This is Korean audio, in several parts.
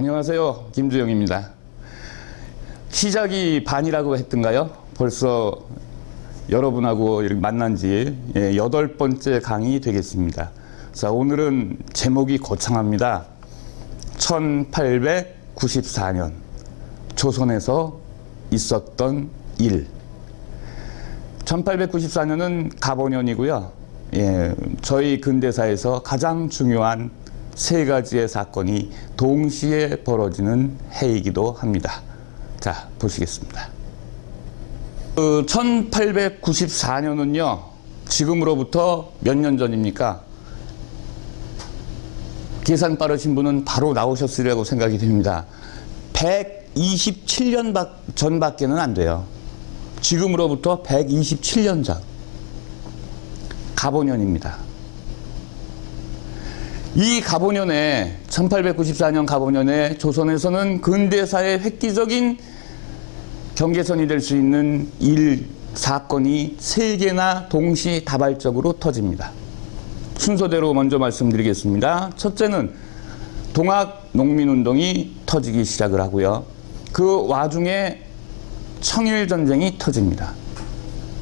안녕하세요. 김주영입니다. 시작이 반이라고 했던가요? 벌써 여러분하고 만난 지 8번째 강의 되겠습니다. 자, 오늘은 제목이 거창합니다. 1894년 조선에서 있었던 일. 1894년은 갑오년이고요. 저희 근대사에서 가장 중요한 세 가지의 사건이 동시에 벌어지는 해이기도 합니다. 자, 보시겠습니다. 1894년은요, 지금으로부터 몇 년 전입니까? 계산 빠르신 분은 바로 나오셨으리라고 생각이 됩니다. 127년 전밖에는 안 돼요. 지금으로부터 127년 전. 갑오년입니다. 이 갑오년에 1894년 갑오년에 조선에서는 근대사의 획기적인 경계선이 될 수 있는 사건이 3개나 동시다발적으로 터집니다. 순서대로 먼저 말씀드리겠습니다. 첫째는 동학농민운동이 터지기 시작을 하고요. 그 와중에 청일전쟁이 터집니다.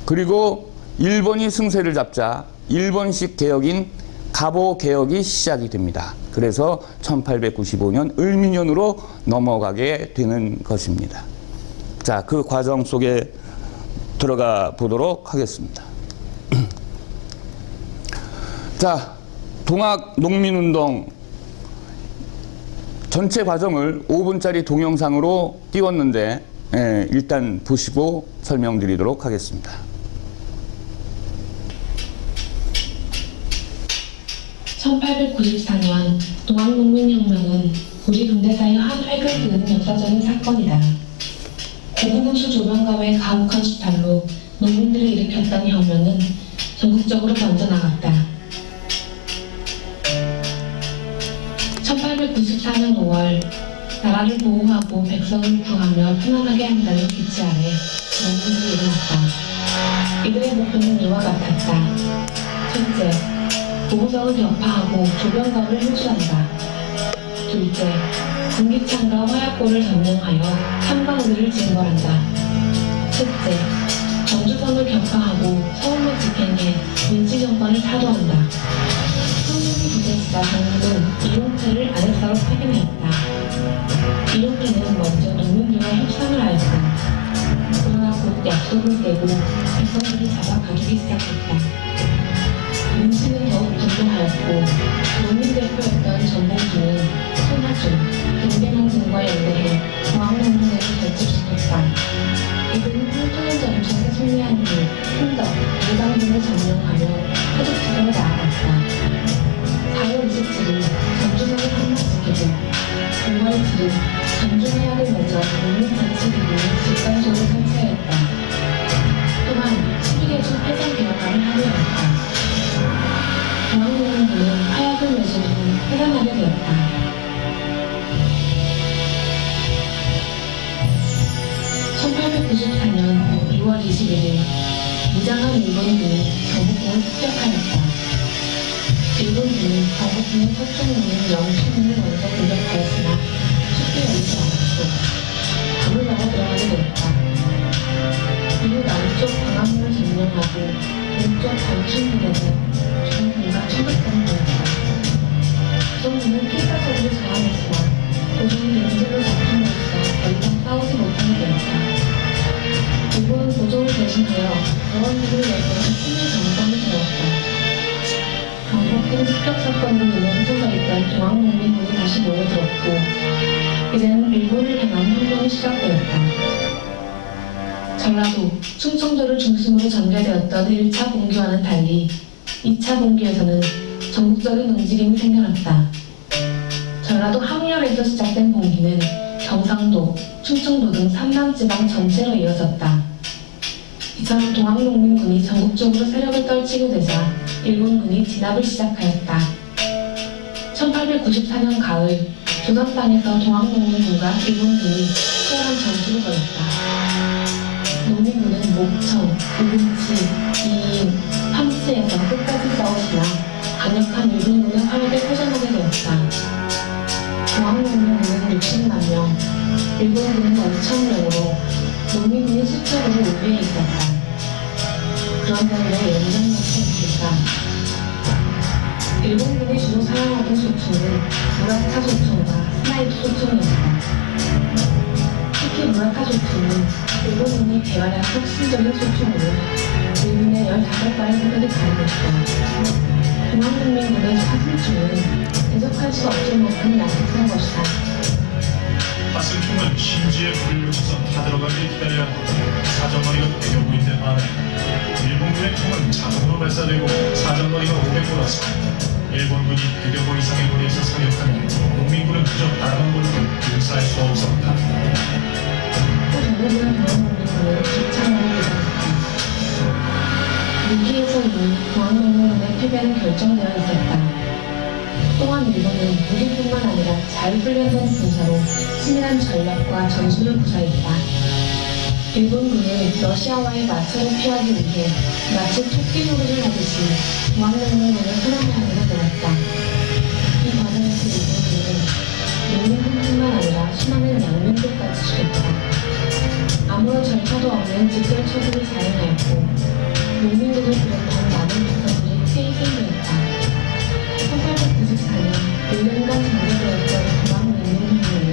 그리고 일본이 승세를 잡자 일본식 개혁인 갑오개혁이 시작이 됩니다. 그래서 1895년 을미년으로 넘어가게 되는 것입니다. 자, 그 과정 속에 들어가 보도록 하겠습니다. 자, 동학농민운동 전체 과정을 5분짜리 동영상으로 띄웠는데 일단 보시고 설명드리도록 하겠습니다. 1894년 동학농민혁명은 우리 근대사의 한 획을 그은 역사적인 사건이다. 고부군수 조병갑의 가혹한 수탈로 농민들을 일으켰던 혁명은 전국적으로 번져나갔다. 1894년 5월 나라를 보호하고 백성을 구하며 편안하게 한다는 기치 아래 농민들이 일어났다. 이들의 목표는 이와 같았다. 첫째, 보호성을 격파하고 조병갑을 회수한다. 둘째, 군기창과 화약고를 점령하여 삼강우리를 징벌한다. 셋째, 정주성을 격파하고 서울로 직행해 민치정권을 타도한다. 성신이 부대시자 정부는 이용태를 아랫사로 파견했다. 이용태는 먼저 농민들과 협상을 하였다. 그러나 곧 약속을 깨고 백성들을 잡아 가두기 시작했다. 민치는 더욱 분노하였고 농민 대표였던 전봉주는 손하준, 김계명진과 연대해 동학농민회를 결집시켰다. 이들은 통일전쟁에 승리한 후 흥덕, 무당군을 점령하며 하족지대로 나아갔다. 4월 27일 전주성을 함락시키고 5월 7일 전주화약을 맺어 농민자치기구의 집단소를 설치하였다. 또한 11회 중 해상개혁안을 합의하였다. 동학농민군은 화약을 맺은 후 해산하게 되었다. 1894년 2월 21일 무장한 일본군이 경복궁을 습격하였다. 일본군은 경복궁의 서쪽문인 영춘문을 먼저 공격하였으나 쉽게 열리지 않았고 밤을 먹어 들어가게 되었다. 이후 남쪽 광화문을 점령하고 동쪽 장춘문에는 조선군과 충돌하는 거였다. 조선군은 필사적으로 저항했으나 고종이 인재로 잡힘으로써 더 이상 싸우지 못하게 되었다. 일본은 고종을 대신하여 강원도를 열면서 힘의 정권을 세웠다. 경복궁 습격 사건으로 인해 흩어져 있던 동학농민군이 다시 모여들었고 이제는 일본을 향한 혁명이 시작되었다. 전라도, 충청도를 중심으로 전개되었던 1차 봉기와는 달리 2차 봉기에서는 전국적인 움직임이 생겨났다. 전라도 함양에서 시작된 봉기는 경상도, 충청도 등 삼남지방 전체로 이어졌다. 이처럼 동학농민군이 전국적으로 세력을 떨치게 되자 일본군이 진압을 시작하였다. 1894년 가을 조선 땅에서 동학농민군과 일본군이 치열한 전투를 벌였다. 농민군은 목청, 우금치, 이인, 함치에서 끝까지 싸우시나 강력한 일본군의 화력에 패전하게 되었다. 동학농민군은 60 일본군은 5,000명으로 농민군이 수적으로 우위에 있었다. 그런데 왜 연장력이 있을까? 일본군이 주로 사용하던 소총은 무라타 소총과 스나이프 소총이었다. 특히 무라타 소총은 일본군이 개발한 혁신적인 소총으로 1분에 15발의 사격이 가능했다. 중앙국민군의 사슴총은 대적할 수 없을 만큼 약했던 것이다. 사슴총은 심지에 불을 붙여서 타들어가길 기다려야 하고 사정거리가 배경구인데 반해 일본군의 총은 자동으로 발사되고 사정거리가 500보라서 일본군이 100여 보 이상의 거리에서 사격하면 농민군은 그저 바라만 보는 불사할 수 없었다. 또 전해지는 중앙국민군은 기창으로 부상했다. 무기에서 이미 중앙농민군의 패배는 결정되어 있었다. 또한 일본은 무기뿐만 아니라 잘 훈련된 군사로 치밀한 전략과 전술을 구사했다. 일본군은 러시아와의 맞서를 피하기 위해 마치 토끼 놀이를 하듯이 중앙농민군을 순환하는 데 들었다. 이 과정에서 일본군은 농민군뿐만 아니라 수많은 양민들까지 죽였다. 아무런 절차도 없는 직설 처분을 사용하였고 농민군을 비롯한 많은 부서들이 폐위생명했다. 1894년 1년간 장려되었던 중앙농민혁명은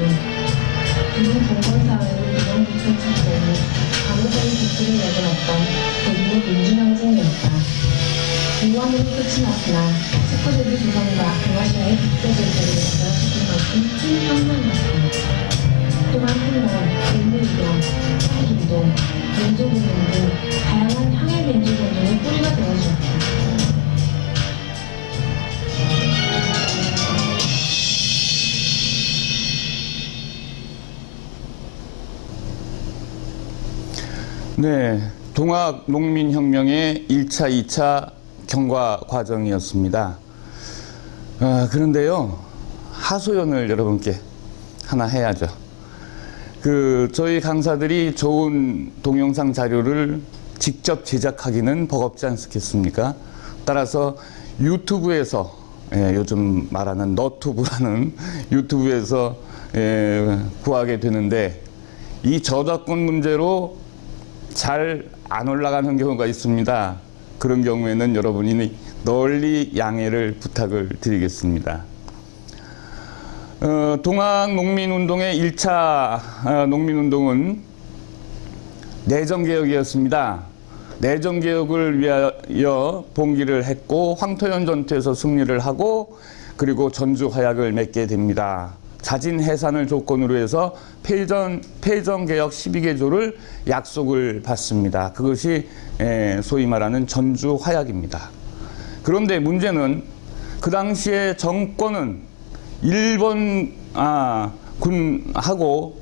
중국 공권사회를 부정부패 착고로 강호적인 기틀을 내걸었던 대규모 민주항쟁이었다. 무한으로 끝이 났으나 19세기 조선과 동아시아의 국제질서를 연결시킨 것은 큰 혁명이었다. 또한 hun원, 인민운동, 사기운동, 민족운동 등 다양한 항일 민주운동의 뿌리가 되어주었다. 네, 동학농민혁명의 1차, 2차 경과 과정이었습니다. 그런데요, 하소연을 여러분께 하나 해야죠. 저희 강사들이 좋은 동영상 자료를 직접 제작하기는 버겁지 않겠습니까? 따라서 유튜브에서, 요즘 말하는 너튜브라는 유튜브에서 구하게 되는데, 이 저작권 문제로 잘 안 올라가는 경우가 있습니다. 그런 경우에는 여러분이 널리 양해를 부탁을 드리겠습니다. 동학농민운동의 1차 농민운동은 내정개혁이었습니다. 내정개혁을 위하여 봉기를 했고 황토현 전투에서 승리를 하고 그리고 전주화약을 맺게 됩니다. 자진 해산을 조건으로 해서 폐정개혁 12개조를 약속을 받습니다. 그것이 소위 말하는 전주화약입니다. 그런데 문제는 그 당시에 정권은 일본 군하고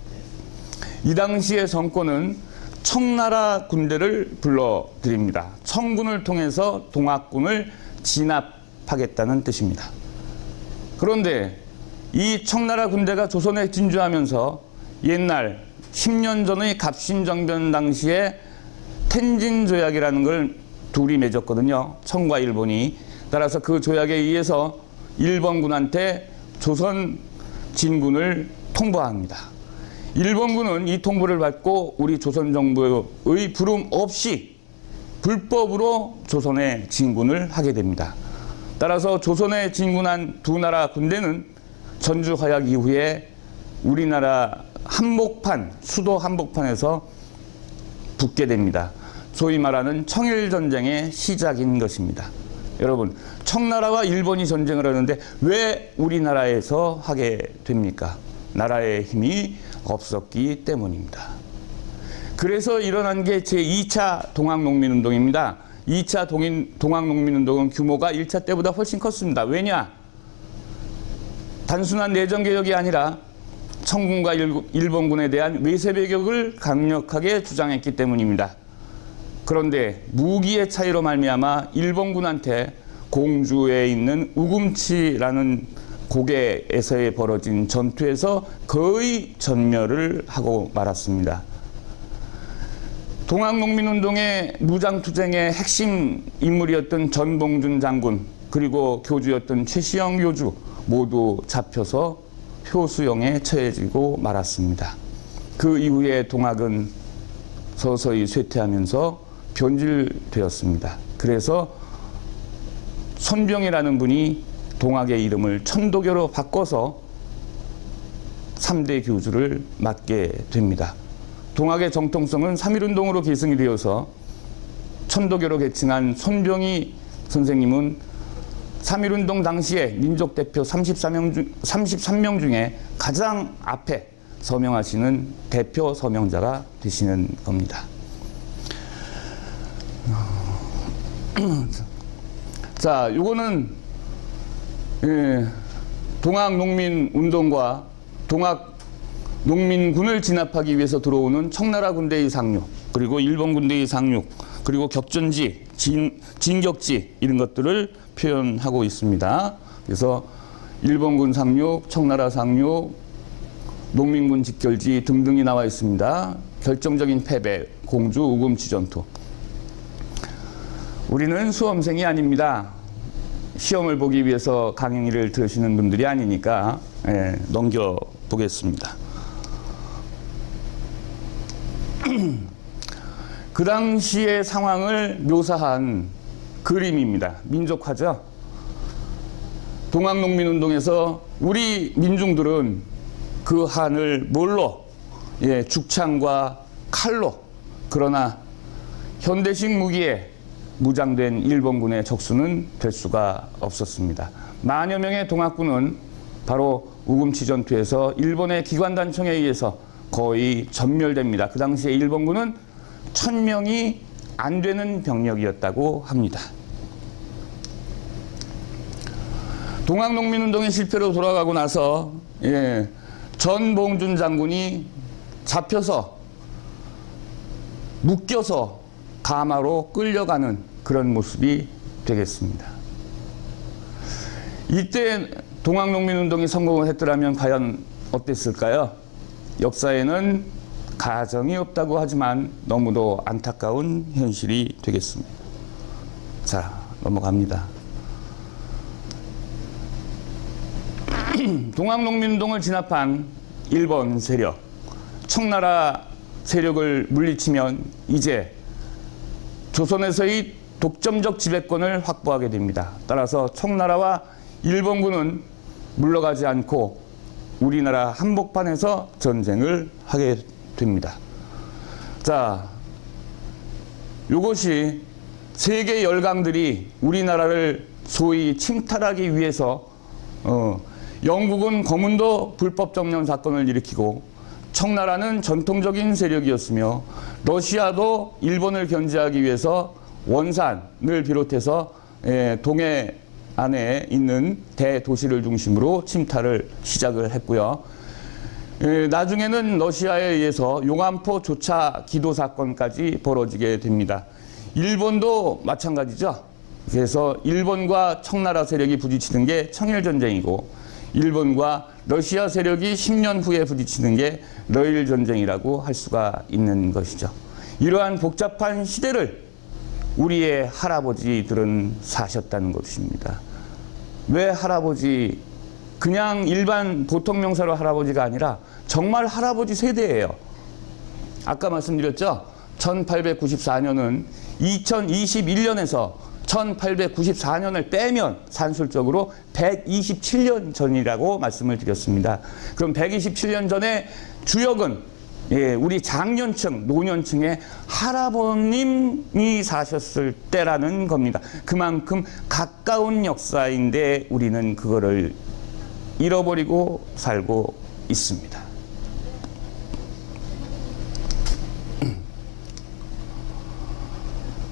이 당시의 정권은 청나라 군대를 불러들입니다. 청군을 통해서 동학군을 진압하겠다는 뜻입니다. 그런데 이 청나라 군대가 조선에 진주하면서 옛날 10년 전의 갑신정변 당시에 텐진 조약이라는 걸 둘이 맺었거든요. 청과 일본이. 따라서 그 조약에 의해서 일본군한테 조선 진군을 통보합니다. 일본군은 이 통보를 받고 우리 조선 정부의 부름 없이 불법으로 조선에 진군을 하게 됩니다. 따라서 조선에 진군한 두 나라 군대는 전주화약 이후에 우리나라 한복판, 수도 한복판에서 붙게 됩니다. 소위 말하는 청일전쟁의 시작인 것입니다. 여러분, 청나라와 일본이 전쟁을 하는데 왜 우리나라에서 하게 됩니까? 나라의 힘이 없었기 때문입니다. 그래서 일어난 게 제2차 동학농민운동입니다. 2차 동학농민운동은 규모가 1차 때보다 훨씬 컸습니다. 왜냐? 단순한 내정개혁이 아니라 청군과 일본군에 대한 외세배격을 강력하게 주장했기 때문입니다. 그런데 무기의 차이로 말미암아 일본군한테 공주에 있는 우금치라는 고개에서의 벌어진 전투에서 거의 전멸을 하고 말았습니다. 동학농민운동의 무장투쟁의 핵심 인물이었던 전봉준 장군 그리고 교주였던 최시영 교주 모두 잡혀서 효수형에 처해지고 말았습니다. 그 이후에 동학은 서서히 쇠퇴하면서 변질되었습니다. 그래서 손병이라는 분이 동학의 이름을 천도교로 바꿔서 3대 교주를 맡게 됩니다. 동학의 정통성은 3.1운동으로 계승이 되어서 천도교로 개칭한 손병희 선생님은 3.1운동 당시에 민족대표 33명 중에 가장 앞에 서명하시는 대표 서명자가 되시는 겁니다. 자, 요거는 동학농민운동과 동학농민군을 진압하기 위해서 들어오는 청나라 군대의 상륙, 그리고 일본 군대의 상륙, 그리고 격전지, 진격지 이런 것들을 표현하고 있습니다. 그래서 일본군 상륙, 청나라 상륙, 농민군 직결지 등등이 나와 있습니다. 결정적인 패배, 공주 우금치 전투. 우리는 수험생이 아닙니다. 시험을 보기 위해서 강의를 들으시는 분들이 아니니까 넘겨보겠습니다. 그 당시의 상황을 묘사한 그림입니다. 민족화죠. 동학농민운동에서 우리 민중들은 그 한을 뭘로? 죽창과 칼로. 그러나 현대식 무기에 무장된 일본군의 적수는 될 수가 없었습니다. 만여 명의 동학군은 바로 우금치 전투에서 일본의 기관단총에 의해서 거의 전멸됩니다. 그 당시에 일본군은 1000명이 안 되는 병력이었다고 합니다. 동학농민운동의 실패로 돌아가고 나서 전봉준 장군이 잡혀서 묶여서 가마로 끌려가는 그런 모습이 되겠습니다. 이때 동학농민운동이 성공을 했더라면 과연 어땠을까요? 역사에는 가정이 없다고 하지만 너무도 안타까운 현실이 되겠습니다. 자, 넘어갑니다. 동학농민운동을 진압한 일본 세력, 청나라 세력을 물리치면 이제 조선에서의 독점적 지배권을 확보하게 됩니다. 따라서 청나라와 일본군은 물러가지 않고 우리나라 한복판에서 전쟁을 하게 됩니다. 자, 이것이 세계 열강들이 우리나라를 소위 침탈하기 위해서 영국은 거문도 불법 점령 사건을 일으키고 청나라는 전통적인 세력이었으며 러시아도 일본을 견제하기 위해서 원산을 비롯해서 동해 안에 있는 대도시를 중심으로 침탈을 시작을 했고요. 나중에는 러시아에 의해서 용안포 조차 기도 사건까지 벌어지게 됩니다. 일본도 마찬가지죠. 그래서 일본과 청나라 세력이 부딪히는 게 청일전쟁이고 일본과 러시아 세력이 10년 후에 부딪히는 게 러일전쟁이라고 할 수가 있는 것이죠. 이러한 복잡한 시대를 우리의 할아버지들은 사셨다는 것입니다. 왜 할아버지? 그냥 일반 보통 명사로 할아버지가 아니라 정말 할아버지 세대예요. 아까 말씀드렸죠? 1894년은 2021년에서 1894년을 빼면 산술적으로 127년 전이라고 말씀을 드렸습니다. 그럼 127년 전에 주역은 우리 장년층, 노년층의 할아버님이 사셨을 때라는 겁니다. 그만큼 가까운 역사인데 우리는 그거를 잃어버리고 살고 있습니다.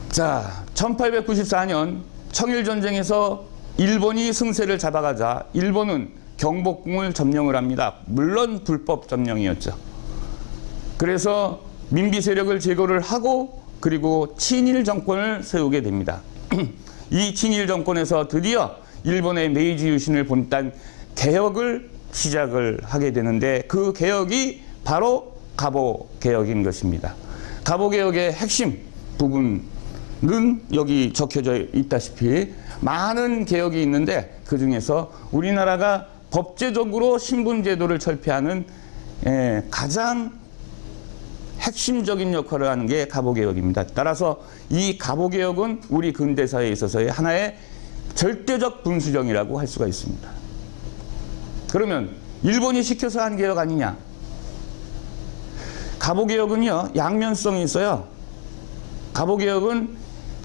자, 1894년 청일전쟁에서 일본이 승세를 잡아가자 일본은 경복궁을 점령을 합니다. 물론 불법 점령이었죠. 그래서 민비 세력을 제거를 하고 그리고 친일 정권을 세우게 됩니다. 이 친일 정권에서 드디어 일본의 메이지 유신을 본딴 개혁을 시작을 하게 되는데 그 개혁이 바로 가보 개혁인 것입니다. 가보 개혁의 핵심 부분은 여기 적혀져 있다시피 많은 개혁이 있는데 그 중에서 우리나라가 법제적으로 신분제도를 철폐하는 가장 핵심적인 역할을 하는 게 갑오개혁입니다. 따라서 이 갑오개혁은 우리 근대사에 있어서의 하나의 절대적 분수령이라고 할 수가 있습니다. 그러면 일본이 시켜서 한 개혁 아니냐? 갑오개혁은요, 양면성이 있어요. 갑오개혁은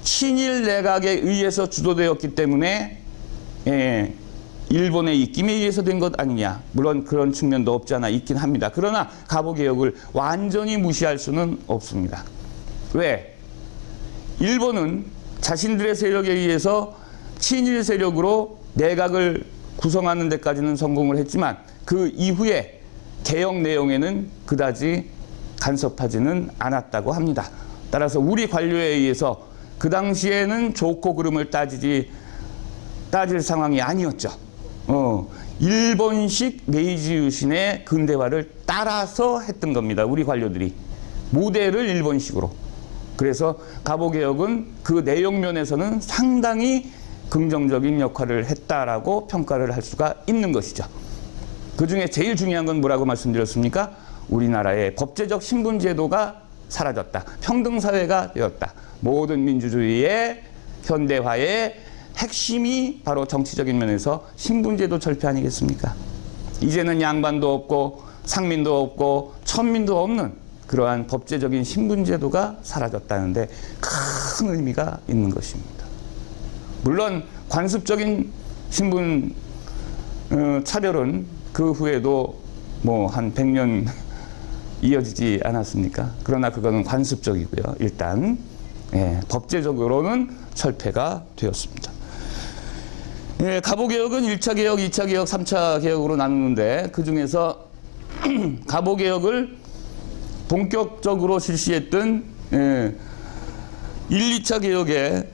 친일 내각에 의해서 주도되었기 때문에 일본의 입김에 의해서 된 것 아니냐. 물론 그런 측면도 없지 않아 있긴 합니다. 그러나 갑오개혁을 완전히 무시할 수는 없습니다. 왜? 일본은 자신들의 세력에 의해서 친일 세력으로 내각을 구성하는 데까지는 성공을 했지만 그 이후에 개혁 내용에는 그다지 간섭하지는 않았다고 합니다. 따라서 우리 관료에 의해서 그 당시에는 좋고 그름을 따질 상황이 아니었죠. 일본식 메이지 유신의 근대화를 따라서 했던 겁니다. 우리 관료들이. 모델을 일본식으로. 그래서 갑오개혁은 그 내용면에서는 상당히 긍정적인 역할을 했다라고 평가를 할 수가 있는 것이죠. 그중에 제일 중요한 건 뭐라고 말씀드렸습니까? 우리나라의 법제적 신분제도가 사라졌다. 평등사회가 되었다. 모든 민주주의의 현대화의 핵심이 바로 정치적인 면에서 신분제도 철폐 아니겠습니까? 이제는 양반도 없고 상민도 없고 천민도 없는 그러한 법제적인 신분제도가 사라졌다는데 큰 의미가 있는 것입니다. 물론 관습적인 신분 차별은 그 후에도 뭐 한 100년 이어지지 않았습니까? 그러나 그거는 관습적이고요. 일단 법제적으로는 철폐가 되었습니다. 갑오개혁은 1차 개혁, 2차 개혁, 3차 개혁으로 나누는데 그중에서 갑오개혁을 본격적으로 실시했던 1, 2차 개혁의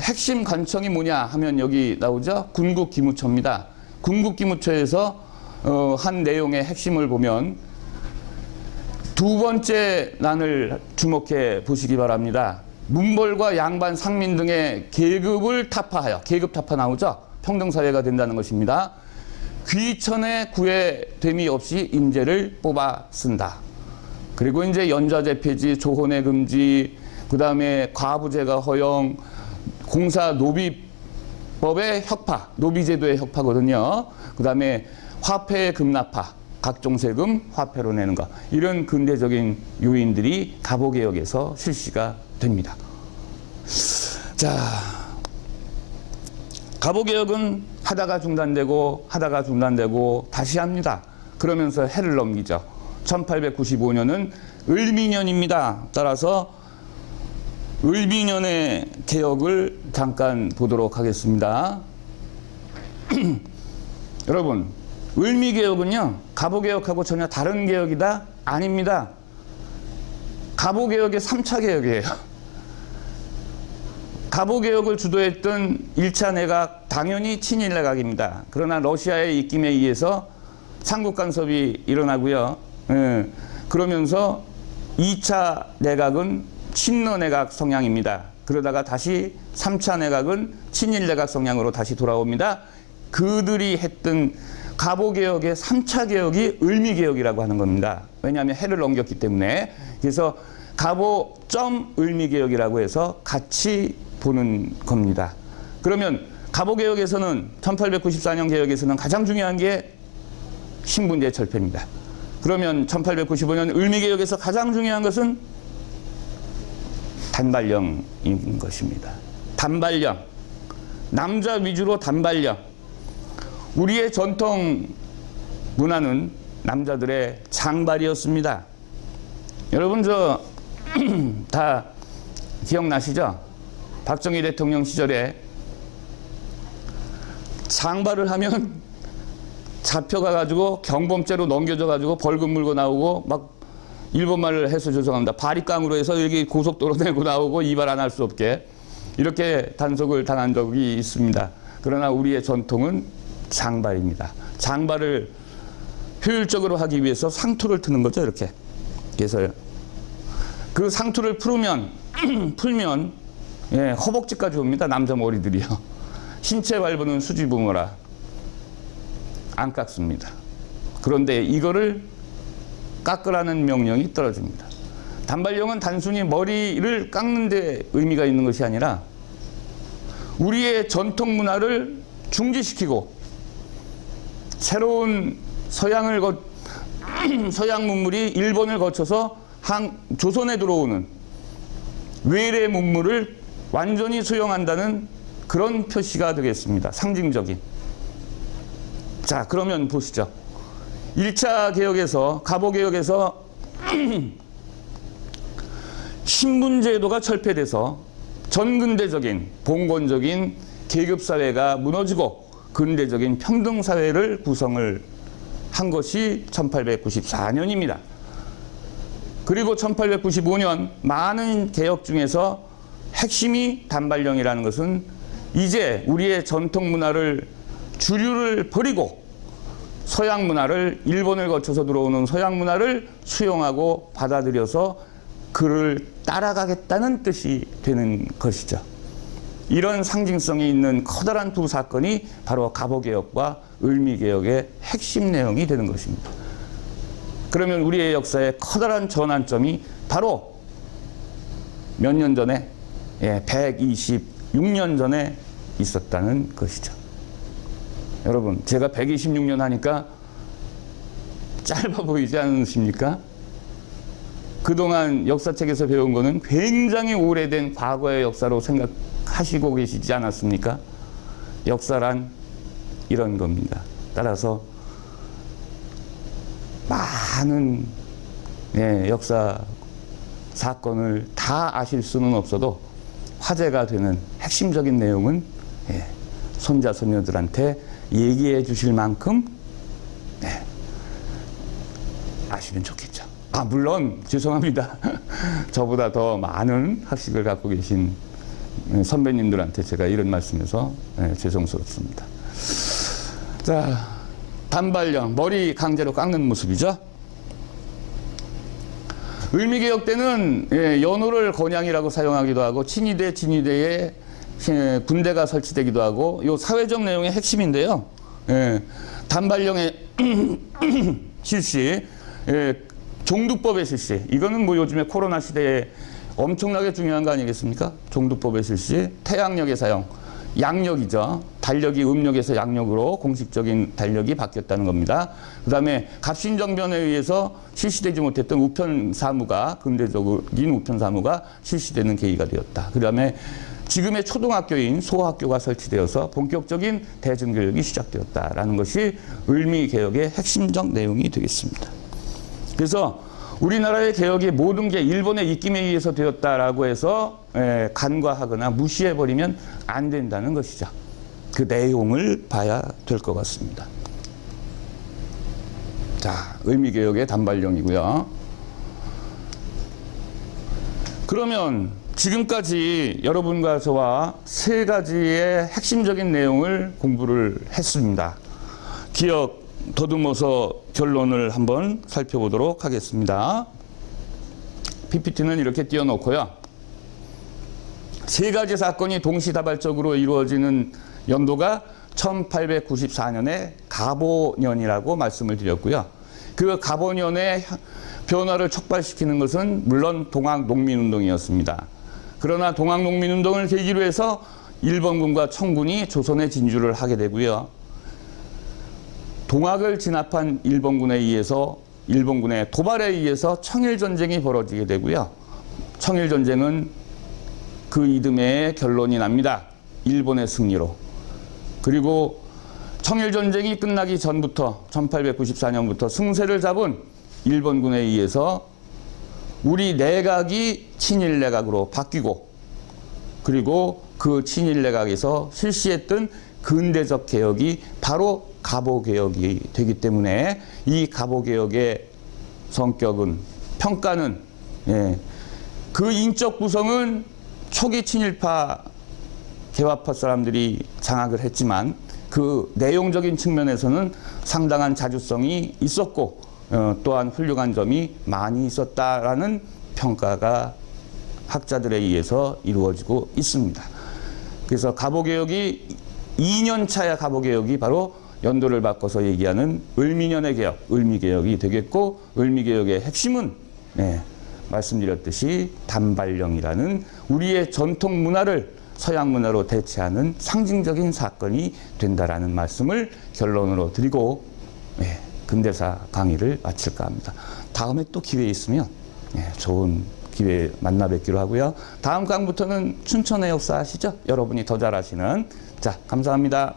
핵심 관청이 뭐냐 하면 여기 나오죠. 군국기무처입니다. 군국기무처에서 한 내용의 핵심을 보면 두 번째 난을 주목해 보시기 바랍니다. 문벌과 양반, 상민 등의 계급을 타파하여, 계급 타파 나오죠? 평등사회가 된다는 것입니다. 귀천의 구애됨이 없이 임제를 뽑아 쓴다. 그리고 이제 연좌제 폐지, 조혼의 금지, 그 다음에 과부제가 허용, 공사 노비법의 혁파, 노비제도의 혁파거든요. 그 다음에 화폐의 급납화, 각종 세금 화폐로 내는 것. 이런 근대적인 요인들이 갑오개혁에서 실시가 됩니다. 자, 갑오개혁은 하다가 중단되고 다시 합니다. 그러면서 해를 넘기죠. 1895년은 을미년입니다. 따라서 을미년의 개혁을 잠깐 보도록 하겠습니다. 여러분, 을미개혁은요, 갑오개혁하고 전혀 다른 개혁이다? 아닙니다. 갑오개혁의 3차 개혁이에요. 갑오개혁을 주도했던 1차 내각, 당연히 친일 내각입니다. 그러나 러시아의 입김에 의해서 삼국 간섭이 일어나고요. 그러면서 2차 내각은 친러 내각 성향입니다. 그러다가 다시 3차 내각은 친일 내각 성향으로 다시 돌아옵니다. 그들이 했던 갑오개혁의 3차 개혁이 을미개혁이라고 하는 겁니다. 왜냐하면 해를 넘겼기 때문에. 그래서 갑오.을미개혁이라고 해서 같이 보는 겁니다. 그러면 갑오개혁에서는 1894년 개혁에서는 가장 중요한 게 신분제 철폐입니다. 그러면 1895년 을미개혁에서 가장 중요한 것은 단발령인 것입니다. 단발령. 남자 위주로 단발령. 우리의 전통 문화는 남자들의 장발이었습니다. 여러분 다 기억나시죠? 박정희 대통령 시절에 장발을 하면 잡혀가가지고 경범죄로 넘겨져가지고 벌금 물고 나오고 막 일본말을 해서 죄송합니다. 바리깡으로 해서 여기 고속도로 내고 나오고 이발 안 할 수 없게 이렇게 단속을 당한 적이 있습니다. 그러나 우리의 전통은 장발입니다. 장발을 효율적으로 하기 위해서 상투를 트는 거죠. 이렇게. 그래서 그 상투를 풀면 허벅지까지 옵니다. 남자 머리들이요. 신체 발부는 수지부모라. 안 깎습니다. 그런데 이거를 깎으라는 명령이 떨어집니다. 단발령은 단순히 머리를 깎는 데 의미가 있는 것이 아니라 우리의 전통 문화를 중지시키고 새로운 서양 문물이 일본을 거쳐서 조선에 들어오는 외래 문물을 완전히 수용한다는 그런 표시가 되겠습니다. 상징적인. 자, 그러면 보시죠. 1차 개혁에서, 갑오개혁에서 신분제도가 철폐돼서 전근대적인 봉건적인 계급사회가 무너지고 근대적인 평등사회를 구성을 한 것이 1894년입니다. 그리고 1895년 많은 개혁 중에서 핵심이 단발령이라는 것은 이제 우리의 전통 문화를 주류를 버리고 서양 문화를, 일본을 거쳐서 들어오는 서양 문화를 수용하고 받아들여서 그를 따라가겠다는 뜻이 되는 것이죠. 이런 상징성이 있는 커다란 두 사건이 바로 갑오개혁과 을미개혁의 핵심 내용이 되는 것입니다. 그러면 우리의 역사의 커다란 전환점이 바로 몇 년 전에, 126년 전에 있었다는 것이죠. 여러분, 제가 126년 하니까 짧아 보이지 않으십니까? 그동안 역사책에서 배운 거는 굉장히 오래된 과거의 역사로 생각하시고 계시지 않았습니까? 역사란 이런 겁니다. 따라서 많은 역사 사건을 다 아실 수는 없어도 화제가 되는 핵심적인 내용은 손자, 손녀들한테 얘기해 주실 만큼 아시면 좋겠죠. 아, 물론 죄송합니다. 저보다 더 많은 학식을 갖고 계신 선배님들한테 제가 이런 말씀해서 죄송스럽습니다. 자, 단발령, 머리 강제로 깎는 모습이죠. 을미개혁 때는 연호를 건양이라고 사용하기도 하고 친위대, 진위대에 군대가 설치되기도 하고 요 사회적 내용의 핵심인데요. 단발령의 실시, 종두법의 실시, 이거는 뭐 요즘에 코로나 시대에 엄청나게 중요한 거 아니겠습니까? 종두법의 실시, 태양력의 사용, 양력이죠. 달력이 음력에서 양력으로 공식적인 달력이 바뀌었다는 겁니다. 그 다음에 갑신정변에 의해서 실시되지 못했던 우편사무가, 근대적인 우편사무가 실시되는 계기가 되었다. 그 다음에 지금의 초등학교인 소학교가 설치되어서 본격적인 대중교육이 시작되었다라는 것이 을미개혁의 핵심적 내용이 되겠습니다. 그래서 우리나라의 개혁이 모든 게 일본의 입김에 의해서 되었다라고 해서 간과하거나 무시해버리면 안 된다는 것이죠. 그 내용을 봐야 될 것 같습니다. 자, 을미개혁의 단발령이고요. 그러면 지금까지 여러분과 저와 세 가지의 핵심적인 내용을 공부를 했습니다. 기억 더듬어서 결론을 한번 살펴보도록 하겠습니다. PPT는 이렇게 띄워놓고요. 세 가지 사건이 동시다발적으로 이루어지는 연도가 1894년의 갑오년이라고 말씀을 드렸고요. 그 갑오년의 변화를 촉발시키는 것은 물론 동학농민운동이었습니다. 그러나 동학농민운동을 계기로 해서 일본군과 청군이 조선에 진주를 하게 되고요. 동학을 진압한 일본군에 의해서, 일본군의 도발에 의해서 청일전쟁이 벌어지게 되고요. 청일전쟁은 그 이듬해에 결론이 납니다. 일본의 승리로. 그리고 청일전쟁이 끝나기 전부터 1894년부터 승세를 잡은 일본군에 의해서 우리 내각이 친일 내각으로 바뀌고, 그리고 그 친일 내각에서 실시했던 근대적 개혁이 바로 갑오개혁이 되기 때문에 이 갑오개혁의 성격은, 평가는, 그 인적 구성은 초기 친일파, 개화파 사람들이 장악을 했지만 그 내용적인 측면에서는 상당한 자주성이 있었고 또한 훌륭한 점이 많이 있었다라는 평가가 학자들에 의해서 이루어지고 있습니다. 그래서 갑오개혁이 2년 차야 갑오개혁이 바로 연도를 바꿔서 얘기하는 을미년의 개혁, 을미개혁이 되겠고, 을미개혁의 핵심은 말씀드렸듯이 단발령이라는 우리의 전통 문화를 서양 문화로 대체하는 상징적인 사건이 된다라는 말씀을 결론으로 드리고 근대사 강의를 마칠까 합니다. 다음에 또 기회 있으면 좋은 기회에 만나 뵙기로 하고요. 다음 강부터는 춘천의 역사 아시죠? 여러분이 더 잘 아시는. 자, 감사합니다.